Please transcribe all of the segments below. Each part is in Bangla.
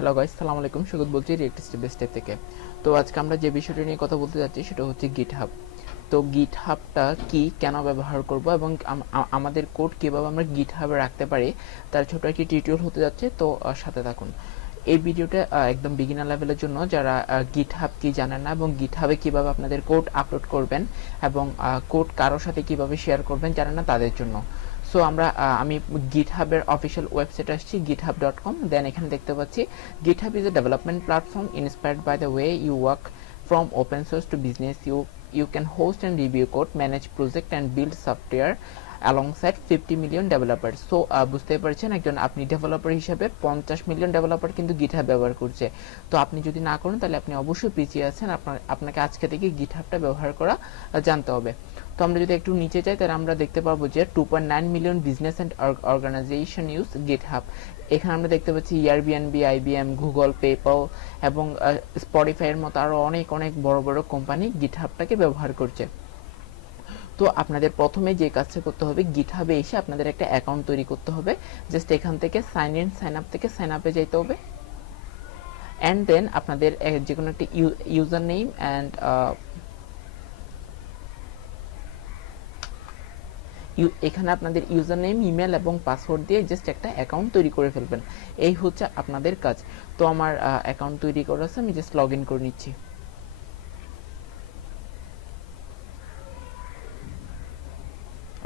হ্যালো গাইস, সালামু আলাইকুম। স্বাগত বলছি রিয়েক্ট স্টেপ বাই স্টেপ থেকে। তো আজকে আমরা যে বিষয়টি নিয়ে কথা বলতে যাচ্ছি সেটা হচ্ছে গিটহাব। তো গিটহাবটা কি, কেন ব্যবহার করব এবং আমাদের কোড কিভাবে আমরা গিটহাবে রাখতে পারি তার ছোট একটি টিউটোরিয়াল হতে যাচ্ছে। তো সাথে থাকুন। এই ভিডিওটা একদম বিগিনার লেভেলের জন্য, যারা গিটহাব কি জানেন না এবং গিটহাবে কিভাবে আপনাদের কোড আপলোড করবেন এবং কোড কারোর সাথে কিভাবে শেয়ার করবেন জানেন না তাদের জন্য। সো আমি গিটহাবের অফিসিয়াল ওয়েবসাইটে আসছি, github.com। দেন এখানে দেখতে পাচ্ছি GitHub is a development platform inspired by the way you work from open source to business. You can host and review code, manage project and build software alongside 50 million developers. So বুঝতে পারছেন, একজন আপনি ডেভেলপার হিসেবে 50 মিলিয়ন ডেভেলপার কিন্তু গিটহাব ব্যবহার করছে। তো আপনি যদি না করেন তাহলে আপনি অবশ্যই পিছিয়ে আছেন। আপনাকে আজকে থেকে গিটহাবটা ব্যবহার করা জানতে হবে। তো আমরা যদি একটু নিচে যাই তাহলে আমরা দেখতে পাবো যে 2.9 million business and organisation use GitHub. এখানে আমরা দেখতে পাচ্ছি এয়ারবিএনবি, আইবিএম, গুগল, পেপ্যাল এবং স্পটিফাইয়ের মতো আরও অনেক অনেক বড় বড় কোম্পানি গিটহাবটাকে ব্যবহার করছে। তো আপনাদের প্রথমে যে কাজটা করতে হবে, গিটহাবে এসে আপনাদের একটা অ্যাকাউন্ট তৈরি করতে হবে। জাস্ট এখান থেকে সাইন ইন, সাইন আপ থেকে সাইন আপে যেতে হবে। অ্যান্ড দেন আপনাদের যে কোনো একটা ইউজার নেম অ্যান্ড এখানে আপনাদের ইউজার নেম, ইমেল এবং পাসওয়ার্ড দিয়ে জাস্ট একটা অ্যাকাউন্ট তৈরি করে ফেলবেন। এই হচ্ছে আপনাদের কাজ। তো আমার অ্যাকাউন্ট তৈরি করা আছে, আমি জাস্ট লগ ইন করে নিচ্ছি।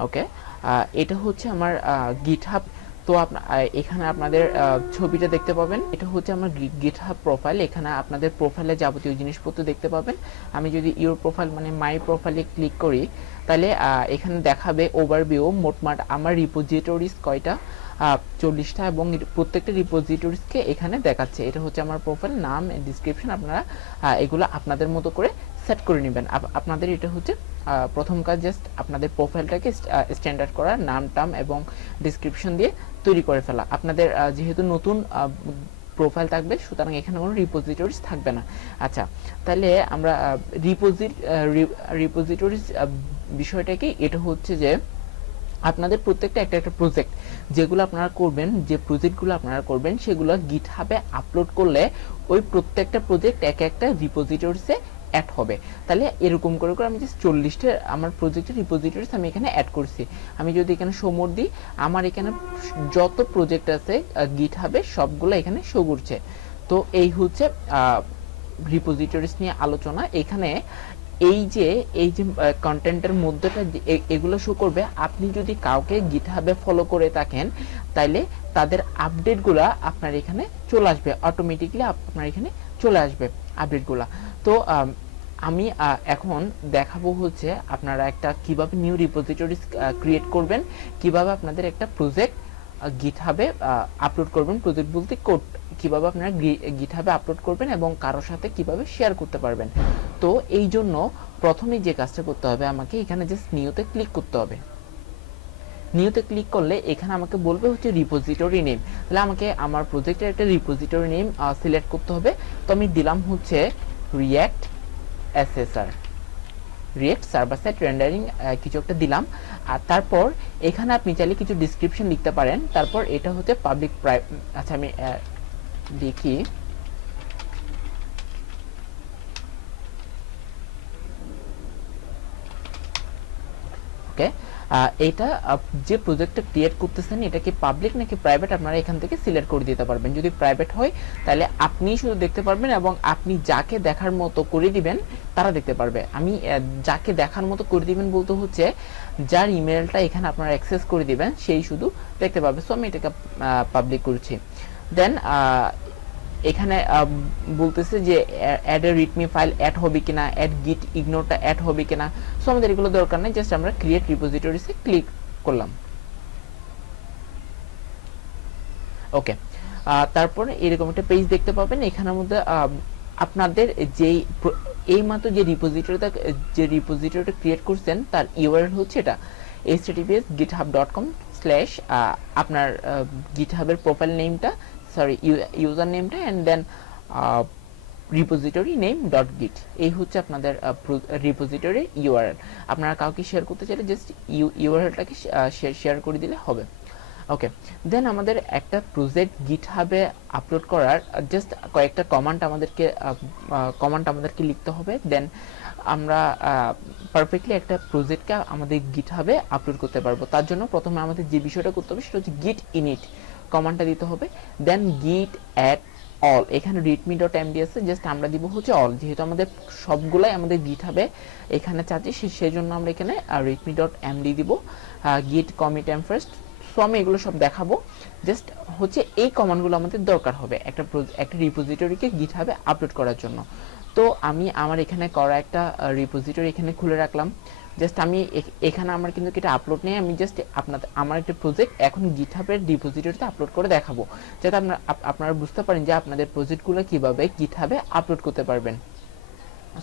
ওকে, এটা হচ্ছে আমার গিটহাব। তো এখানে আপনাদের ছবিটা দেখতে পাবেন, এটা হচ্ছে আমার গিটহাব প্রোফাইল। এখানে আপনাদের প্রোফাইলে যাবতীয় জিনিসপত্র দেখতে পাবেন। আমি যদি ইউর প্রোফাইল মানে মাই প্রোফাইলে ক্লিক করি তাহলে এখানে দেখাবে ওভারভিউ, মোটমাট আমার রিপোজিটরিজ কয়টা, 40টা, এবং প্রত্যেকটা রিপোজিটরিজকে এখানে দেখাচ্ছে। এটা হচ্ছে আমার প্রোফাইল, নাম, ডিসক্রিপশন। আপনারা এগুলো আপনাদের মতো করে সেট করে নেবেন। আপনাদের এটা হচ্ছে প্রথম কাজ, জাস্ট আপনাদের প্রোফাইলটাকে স্ট্যান্ডার্ড করা, নাম টাম এবং ডিসক্রিপশন দিয়ে তৈরি করে ফেলা। আপনাদের যেহেতু নতুন প্রোফাইল থাকবে সুতরাং এখানে কোনো রিপোজিটরিজ থাকবে না। আচ্ছা, তাহলে আমরা রিপোজিটরিজ বিষয়টা কি, এটা হচ্ছে যে আপনাদের প্রত্যেকটা একটা একটা প্রজেক্ট যেগুলো আপনারা করবেন, যে প্রজেক্টগুলো আপনারা করবেন সেগুলো গিটহাবে আপলোড করলে ওই প্রত্যেকটা প্রজেক্ট এক একটা রিপোজিটরিজে অ্যাড হবে। তাহলে এরকম করে করে আমি জাস্ট 40টা আমার প্রজেক্টের রিপোজিটরিজ আমি এখানে অ্যাড করছি। আমি যদি এখানে শো মোড দিই, আমার এখানে যত প্রজেক্ট আছে গিটহাবে সবগুলো এখানে শো করছে। তো এই হচ্ছে রিপোজিটরিজ নিয়ে আলোচনা। এখানে এই যে কন্টেন্টের মধ্যেটা এগুলো শো করবে। আপনি যদি কাউকে গিটহাবে ফলো করে থাকেন তাহলে তাদের আপডেটগুলো আপনার এখানে চলে আসবে, অটোমেটিকলি আপনার এখানে চলে আসবে আপডেটগুলো। তো আমি এখন দেখাবো হচ্ছে আপনারা একটা কিভাবে নিউ রিপোজিটরিজ ক্রিয়েট করবেন, কিভাবে আপনাদের একটা প্রজেক্ট গিটহাবে আপলোড করবেন। প্রজেক্ট বলতে কোড কিভাবে আপনারা গিটহাবে আপলোড করবেন এবং কারোর সাথে কিভাবে শেয়ার করতে পারবেন। তো এই জন্য প্রথমে যে কাজটা করতে হবে, আমাকে এখানে জাস্ট নিউতে ক্লিক করতে হবে। নিউতে ক্লিক করলে এখানে আমাকে বলবে হচ্ছে রিপোজিটরি নেম। তাহলে আমাকে আমার প্রজেক্টের একটা রিপোজিটরি নেম সিলেক্ট করতে হবে। তো আমি দিলাম হচ্ছে react SSR, react server side rendering কিছু একটা দিলাম। আর তারপর এখানে আপনি চাইলে কিছু ডিসক্রিপশন লিখতে পারেন। তারপর এটা হচ্ছে পাবলিক আচ্ছা আমি দেখি, ওকে। এটা যে প্রজেক্টটা ক্রিয়েট করতেছেন এটা কি পাবলিক নাকি প্রাইভেট আপনারা এখান থেকে সিলেক্ট করে দিতে পারবেন। যদি প্রাইভেট হয় তাহলে আপনি শুধু দেখতে পারবেন এবং আপনি যাকে দেখার মতো করে দিবেন তারা দেখতে পারবে। আমি যাকে দেখার মতো করে দিবেন বলতে হচ্ছে যার ইমেলটা এখানে আপনারা অ্যাক্সেস করে দিবেন সেই শুধু দেখতে পাবে। সো আমি এটাকে পাবলিক করছি। দেন এখানে বলতেছে যে add a readme file add হবে কিনা, অ্যাড গিট ইগনোরটা অ্যাড হবে কিনা। সো আমাদের এগুলো দরকার নেই, জাস্ট আমরা ক্রিয়েট রিপোজিটরিসে ক্লিক করলাম। ওকে, তারপরে এরকম একটা পেজ দেখতে পাবেন। এখানের মধ্যে আপনাদের যেই এই মাত্র যে রিপোজিটরিটা ক্রিয়েট করছেন তার ইউআরএল হচ্ছে এটা https://github.com/ আপনার গিটহাবের প্রোফাইল নেমটা, সরি ইউজার নেমটা, and then repository name dot git. এই হচ্ছে আপনাদের রিপোজিটরির ইউআরএল। আপনারা কাউকে শেয়ার করতে চাইলে জাস্ট ইউআরএলটাকে শেয়ার করে দিলে হবে। ওকে, দেন আমাদের একটা প্রজেক্ট গিটহাবে আপলোড করার জাস্ট কয়েকটা কমান্ড আমাদেরকে লিখতে হবে। দেন আমরা পারফেক্টলি একটা প্রজেক্টকে আমাদের গিটহাবে আপলোড করতে পারবো। তার জন্য প্রথমে আমাদের যে বিষয়টা করতে হবে সেটা হচ্ছে git init কমান্ডটা দিতে হবে। দেন git add all, এখানে readme.md আছে, জাস্ট আমরা দিব হচ্ছে all, যেহেতু আমাদের সবগুলাই আমাদের গিটহাবে এখানে চাচ্ছি সেই জন্য আমরা এখানে readme.md দিব। git commit and first, so আমি এগুলো সব দেখাবো। জাস্ট হচ্ছে এই কমান্ডগুলো আমাদের দরকার হবে একটা রিপোজিটরিকে গিটহাবে আপলোড করার জন্য। তো আমি আমার এখানে করা একটা রিপোজিটরি এখানে খুলে রাখলাম। জাস্ট আমি এখানে আমার কিন্তু এটা আপলোড নেই, আমি জাস্ট আমার একটা প্রজেক্ট এখন গিটহাবের রিপোজিটরিতে আপলোড করে দেখাবো, যাতে আপনারা বুঝতে পারেন যে আপনাদের প্রজেক্টগুলো কিভাবে গিটহাবে আপলোড করতে পারবেন।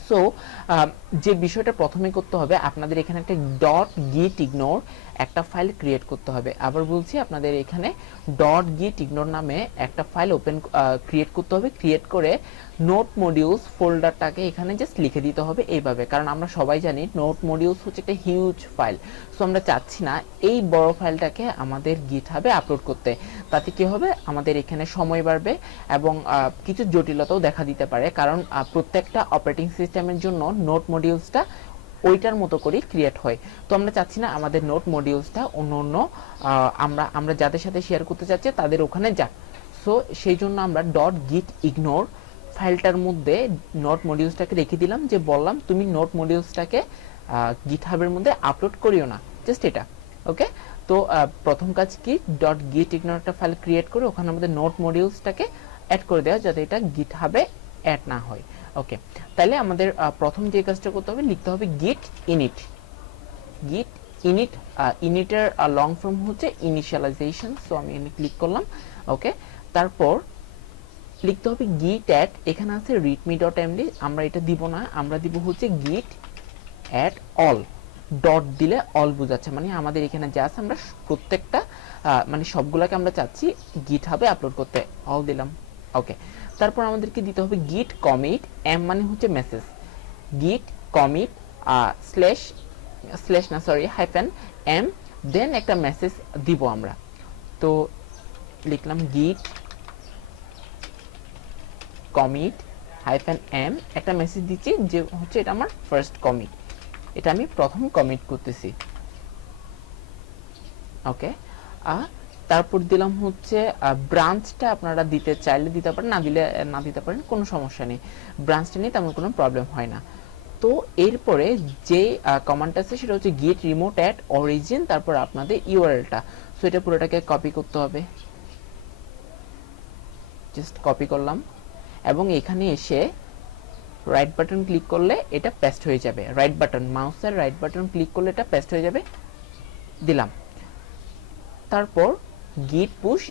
সো যে বিষয়টা প্রথমে করতে হবে, আপনাদের এখানে একটা .gitignore একটা ফাইল ক্রিয়েট করতে হবে। আবার বলছি, আপনাদের এখানে .gitignore নামে একটা ফাইল ক্রিয়েট করতে হবে। ক্রিয়েট করে নোট মডিউলস ফোল্ডারটাকে এখানে জাস্ট লিখে দিতে হবে এইভাবে, কারণ আমরা সবাই জানি নোট মডিউলস হচ্ছে একটা হিউজ ফাইল। সো আমরা চাচ্ছি না এই বড় ফাইলটাকে আমাদের গিটহাবে আপলোড করতে। তাতে কি হবে, আমাদের এখানে সময় বাড়বে এবং কিছু জটিলতাও দেখা দিতে পারে, কারণ প্রত্যেকটা অপারেটিং সিস্টেমের জন্য নোট মডিউলসটা ওইটার মতো করেই ক্রিয়েট হয়। তো আমরা চাচ্ছি না আমাদের নোট মডিউলসটা অন্য আমরা যাদের সাথে শেয়ার করতে চাচ্ছি তাদের ওখানে যাক। সো সেই জন্য আমরা .gitignore ফাইলটার মধ্যে নোট মডিউলসটাকে রেখে দিলাম, যে বললাম তুমি নোট মডিউলসটাকে গিটহাবের মধ্যে আপলোড করিও না, জাস্ট এটা। ওকে, তো প্রথম কাজ কি, .gitignore একটা ফাইল ক্রিয়েট করে ওখানে আমাদের নোট মডিউলসটাকে অ্যাড করে দেওয়া, যাতে এটা গিটহাবে অ্যাড না হয়। ওকে, তাহলে আমাদের প্রথম যে কাজটা করতে হবে, লিখতে হবে git init। ইনিটের লং ফর্ম হচ্ছে ইনিশিয়ালাইজেশন। সো আমি এখানে ক্লিক করলাম। ওকে, তারপর লিখতে হবে git add, এখানে আছে readme.md, আমরা এটা দিব না, আমরা দিব হচ্ছে git add all। ডট দিলে অল বোঝাচ্ছে, মানে আমাদের এখানে যা আছে আমরা প্রত্যেকটা মানে সবগুলোকে আমরা চাচ্ছি গিটহাবে আপলোড করতে, অল দিলাম। ওকে, তারপর আমাদেরকে দিতে হবে git commit, m মানে হচ্ছে message, git commit hyphen m, দেন একটা মেসেজ দিব আমরা। তো লিখলাম git commit হাইফেন m, একটা মেসেজ দিচ্ছি যে হচ্ছে এটা আমার ফার্স্ট কমিট, এটা আমি প্রথম কমিট করতেছি। ওকে, তারপর দিলাম হচ্ছে ব্রাঞ্চটা, আপনারা দিতে চাইলে দিতে পারেন, না দিতে পারেন, কোনো সমস্যা নেই, ব্রাঞ্চটা নিয়ে তেমন কোনো প্রবলেম হয় না। তো এরপরে যে কমান্ডটা আছে সেটা হচ্ছে git remote at origin, তারপর আপনাদের ইউআরএলটা। সো এটা পুরোটাকে কপি করতে হবে, জাস্ট কপি করলাম এবং এখানে এসে রাইট বাটন ক্লিক করলে এটা পেস্ট হয়ে যাবে। রাইট বাটন, মাউসের রাইট বাটন ক্লিক করলে এটা পেস্ট হয়ে যাবে, দিলাম। তারপর git push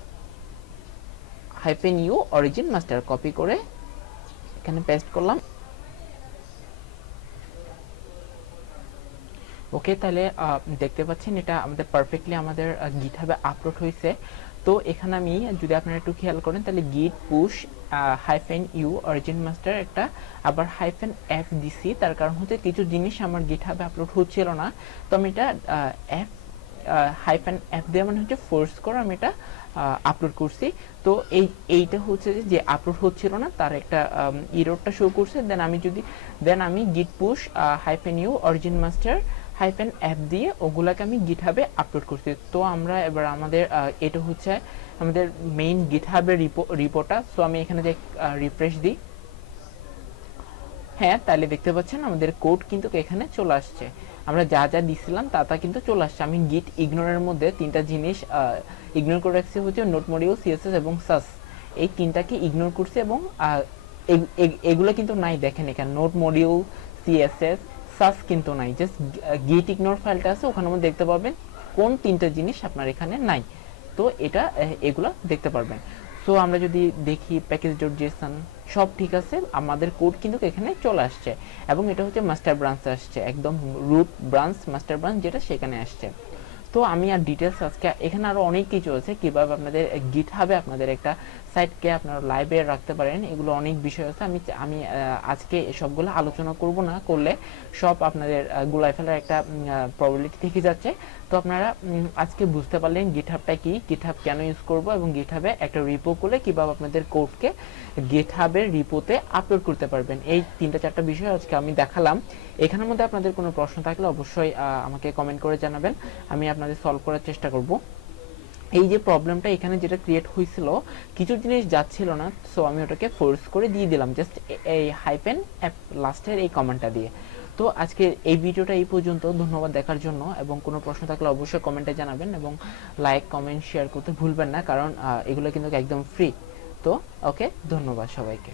-u origin master, copy করে এখানে পেস্ট করলাম। ওকে, তাহলে দেখতে পাচ্ছেন এটা আমাদের পারফেক্টলি আমাদের গিটহাবে আপলোড হয়েছে। তো এখানে আমি যদি আপনারা একটু খেয়াল করেন, তাহলে git push -u origin master একটা আবার -f দিছি, তার কারণ হচ্ছে কিছু জিনিস আমার গিটহাবে আপলোড হচ্ছিল না। তো আমি এটা -f দিয়ে মানে হচ্ছে ফোর্স করে আমি এটা আপলোড করছি। তো এইটা হচ্ছে যে আপলোড হচ্ছিল না, তার একটা এররটা শো করছে। দেন আমি git push -u origin master -f দিয়ে ওগুলাকে আমি গিটহাবে আপলোড করছি। তো আমরা এবার আমাদের এটা হচ্ছে আমাদের মেইন গিটহাবের রিপোটা। সো আমি এখানে যে রিফ্রেশ দিই, হ্যাঁ, তাহলে দেখতে পাচ্ছেন আমাদের কোড কিন্তু এখানে চলে আসছে, আমরা যা যা দিছিলাম তা কিন্তু চলে আসছে। আমি git ignore এর মধ্যে তিনটা জিনিস ইগনোর করে রাখছি, হচ্ছে নোট মডিউল, সিএসএস এবং সাস, এই তিনটাকে ইগনোর করছি এবং এগুলো কিন্তু নাই, দেখেন এখানে নোট মডিউল, সিএসএস, সাস কিন্তু নাই, জাস্ট git ignore ফাইলটা আছে, ওখানে আমরা দেখতে পাবেন কোন তিনটা জিনিস আপনার এখানে নাই। তো এটা এগুলো দেখতে পারবেন। সো আমরা যদি দেখি প্যাকেজ.json সব ঠিক আছে, আমাদের কোড কিন্তু এখানে চলে আসছে এবং এটা হচ্ছে মাস্টার ব্রাঞ্চ আসছে, একদম রুট ব্রাঞ্চ মাস্টার ব্রাঞ্চ যেটা সেখানে আসছে। তো আমি আর ডিটেলস আজকে এখানে আরো অনেক কিছু আছে কিভাবে আপনাদের গিটহাবে আপনাদের একটা সাইটকে আপনারা লাইভে রাখতে পারেন, এগুলো অনেক বিষয় আছে। আমি আমি আজকে সবগুলো আলোচনা করব না, করলে সব আপনাদের গুলাই ফেলার একটা প্রবাবিলিটি থেকে যাচ্ছে। তো আপনারা আজকে বুঝতে পারলেন গিটহাবটা কি, গিটহাব কেন ইউজ করব, এবং গিটহাবে একটা রিপো করলে কিভাবে আপনাদের কোডকে গিটহাবের রিপোতে আপলোড করতে পারবেন। এই 3-4টা বিষয় আজকে আমি দেখালাম। এখানের মধ্যে আপনাদের কোনো প্রশ্ন থাকলে অবশ্যই আমাকে কমেন্ট করে জানাবেন, আমি আপনাদের সলভ করার চেষ্টা করব। এই যে প্রবলেমটা এখানে যেটা ক্রিয়েট হয়েছিল, কিছু জিনিস যাচ্ছিল না, সো আমি ওটাকে ফোর্স করে দিয়ে দিলাম জাস্ট এই হাইপেন লাস্টের এই কমেন্টটা দিয়ে। তো আজকে এই ভিডিওটা এই পর্যন্ত, ধন্যবাদ দেখার জন্য, এবং কোনো প্রশ্ন থাকলে অবশ্যই কমেন্টে জানাবেন, এবং লাইক কমেন্ট শেয়ার করতে ভুলবেন না, কারণ এগুলো কিন্তু একদম ফ্রি। তো ওকে, ধন্যবাদ সবাইকে।